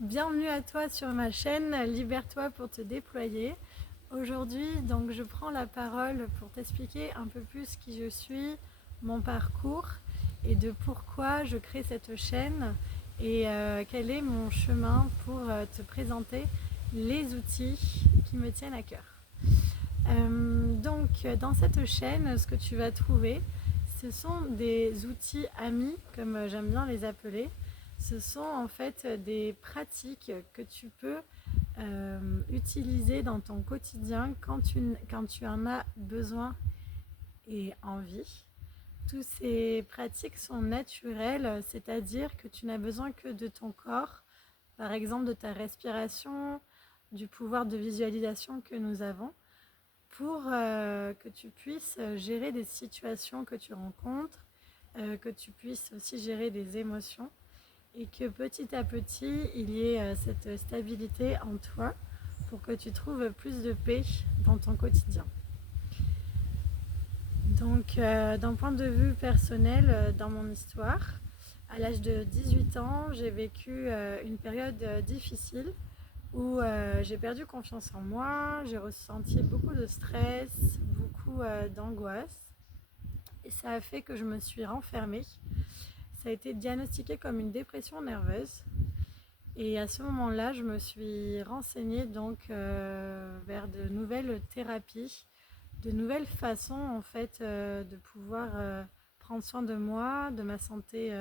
Bienvenue à toi sur ma chaîne Libère-toi pour te déployer. Aujourd'hui, donc, je prends la parole pour t'expliquer un peu plus qui je suis, mon parcours et de pourquoi je crée cette chaîne et quel est mon chemin pour te présenter les outils qui me tiennent à cœur. Dans cette chaîne, ce que tu vas trouver, ce sont des outils amis, comme j'aime bien les appeler. Ce sont en fait des pratiques que tu peux utiliser dans ton quotidien quand tu en as besoin et envie. Toutes ces pratiques sont naturelles, c'est-à-dire que tu n'as besoin que de ton corps, par exemple de ta respiration, du pouvoir de visualisation que nous avons, pour que tu puisses gérer des situations que tu rencontres, que tu puisses aussi gérer des émotions et que petit à petit, il y ait cette stabilité en toi pour que tu trouves plus de paix dans ton quotidien. D'un point de vue personnel, dans mon histoire, à l'âge de 18 ans, j'ai vécu une période difficile où j'ai perdu confiance en moi, j'ai ressenti beaucoup de stress, beaucoup d'angoisse et ça a fait que je me suis renfermée. Ça a été diagnostiqué comme une dépression nerveuse et à ce moment-là, je me suis renseignée vers de nouvelles thérapies, de nouvelles façons en fait de pouvoir prendre soin de moi, de ma santé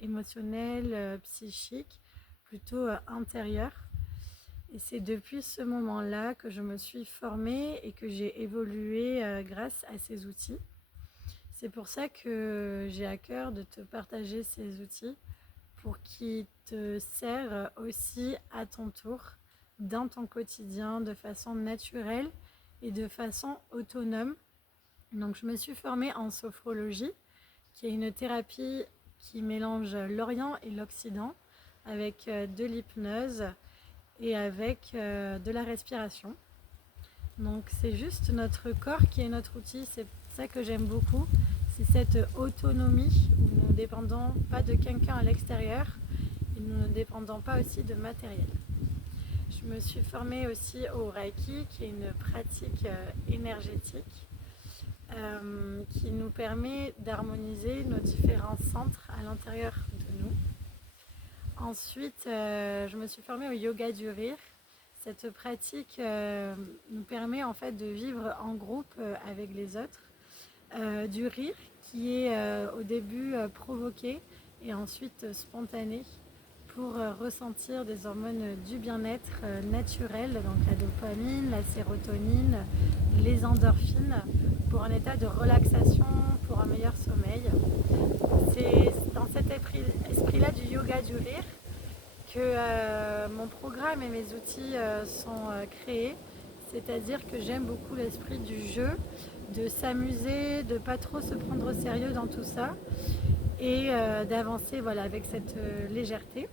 émotionnelle, psychique, plutôt intérieure. Et c'est depuis ce moment-là que je me suis formée et que j'ai évolué grâce à ces outils. C'est pour ça que j'ai à cœur de te partager ces outils pour qu'ils te servent aussi à ton tour dans ton quotidien de façon naturelle et de façon autonome. Donc je me suis formée en sophrologie, qui est une thérapie qui mélange l'Orient et l'Occident avec de l'hypnose et avec de la respiration. Donc c'est juste notre corps qui est notre outil, c'est ça que j'aime beaucoup, c'est cette autonomie où nous ne dépendons pas de quelqu'un à l'extérieur et nous ne dépendons pas aussi de matériel. Je me suis formée aussi au Reiki, qui est une pratique énergétique qui nous permet d'harmoniser nos différents centres à l'intérieur de nous. Ensuite, je me suis formée au yoga du rire. Cette pratique nous permet en fait de vivre en groupe avec les autres. Du rire qui est au début provoqué et ensuite spontané pour ressentir des hormones du bien-être naturel, donc la dopamine, la sérotonine, les endorphines, pour un état de relaxation, pour un meilleur sommeil. C'est dans cet esprit-là du yoga du rire que mon programme et mes outils sont créés. C'est-à-dire que j'aime beaucoup l'esprit du jeu, de s'amuser, de ne pas trop se prendre au sérieux dans tout ça et d'avancer voilà, avec cette légèreté.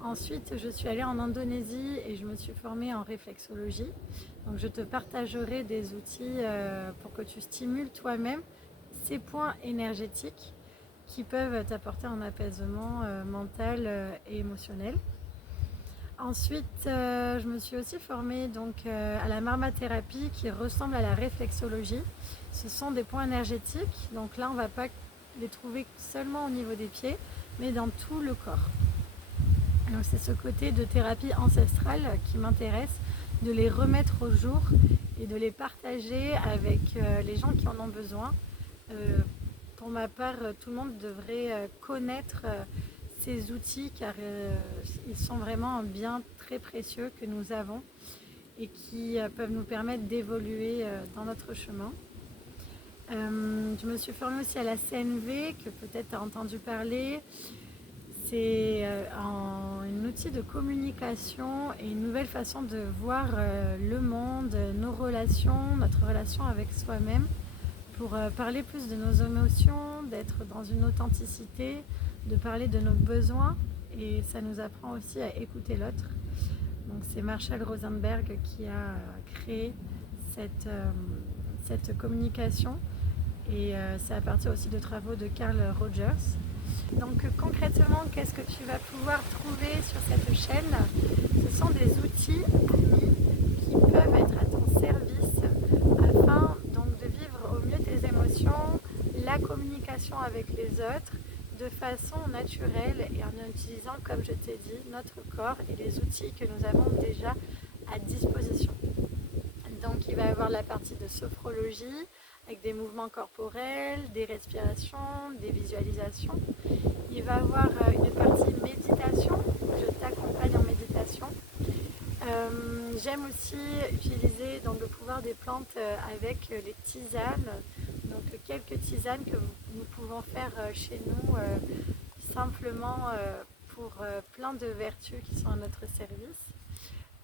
Ensuite, je suis allée en Indonésie et je me suis formée en réflexologie. Donc, je te partagerai des outils pour que tu stimules toi-même ces points énergétiques qui peuvent t'apporter un apaisement mental et émotionnel. Ensuite, je me suis aussi formée à la marmathérapie qui ressemble à la réflexologie. Ce sont des points énergétiques, donc là on ne va pas les trouver seulement au niveau des pieds, mais dans tout le corps. Donc c'est ce côté de thérapie ancestrale qui m'intéresse, de les remettre au jour et de les partager avec les gens qui en ont besoin. Pour ma part, tout le monde devrait connaître ces outils car ils sont vraiment un bien très précieux que nous avons et qui peuvent nous permettre d'évoluer dans notre chemin. Je me suis formée aussi à la CNV, que peut-être tu as entendu parler. C'est un outil de communication et une nouvelle façon de voir le monde, nos relations, notre relation avec soi-même, pour parler plus de nos émotions, d'être dans une authenticité, de parler de nos besoins, et ça nous apprend aussi à écouter l'autre. Donc c'est Marshall Rosenberg qui a créé cette communication et c'est à partir aussi de travaux de Carl Rogers. Donc concrètement, qu'est-ce que tu vas pouvoir trouver sur cette chaîne? Ce sont des outils amis qui peuvent être à ton service afin donc de vivre au mieux tes émotions, la communication avec les autres de façon naturelle et en utilisant, comme je t'ai dit, notre corps et les outils que nous avons déjà à disposition. Donc il va y avoir la partie de sophrologie avec des mouvements corporels, des respirations, des visualisations. Il va y avoir une partie méditation, je t'accompagne en méditation. J'aime aussi utiliser donc, le pouvoir des plantes avec les tisanes, donc quelques tisanes que nous pouvons faire chez nous simplement pour plein de vertus qui sont à notre service.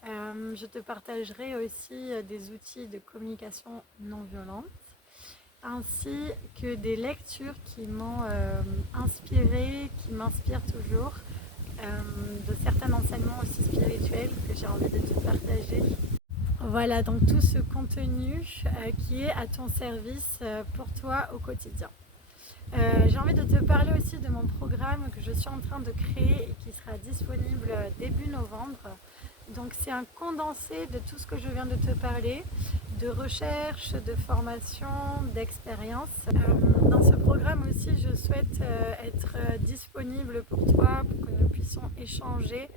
Je te partagerai aussi des outils de communication non violente, ainsi que des lectures qui m'ont inspirée, qui m'inspirent toujours, de certains enseignements aussi spirituels que j'ai envie de te partager. Voilà, donc tout ce contenu qui est à ton service pour toi au quotidien. J'ai envie de te parler aussi de mon programme que je suis en train de créer et qui sera disponible début novembre. Donc c'est un condensé de tout ce que je viens de te parler, de recherche, de formation, d'expérience. Dans ce programme aussi, je souhaite être disponible pour toi, pour que nous puissions échanger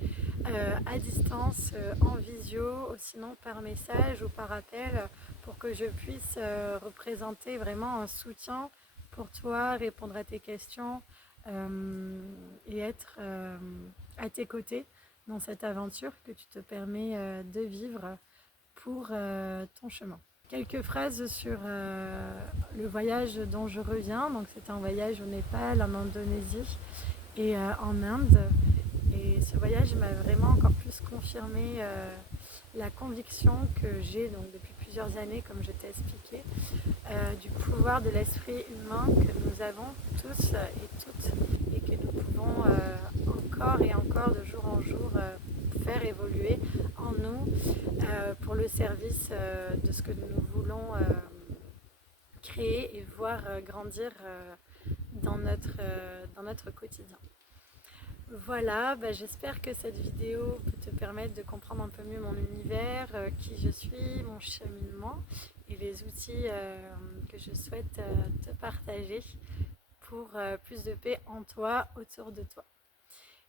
à distance, en visio, ou sinon par message ou par appel, pour que je puisse représenter vraiment un soutien pour toi, répondre à tes questions et être à tes côtés dans cette aventure que tu te permets de vivre pour ton chemin. Quelques phrases sur le voyage dont je reviens. Donc c'est un voyage au Népal, en Indonésie et en Inde. Et ce voyage m'a vraiment encore plus confirmé la conviction que j'ai donc depuis plusieurs années, comme je t'ai expliqué, du pouvoir de l'esprit humain que nous avons tous et toutes et que nous pouvons encore et encore de jour en jour faire évoluer en nous pour le service de ce que nous voulons créer et voir grandir dans notre quotidien. Voilà, j'espère que cette vidéo peut te permettre de comprendre un peu mieux mon univers, qui je suis, mon cheminement et les outils que je souhaite te partager pour plus de paix en toi, autour de toi.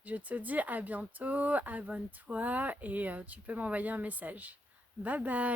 Je te dis à bientôt, abonne-toi et tu peux m'envoyer un message. Bye bye!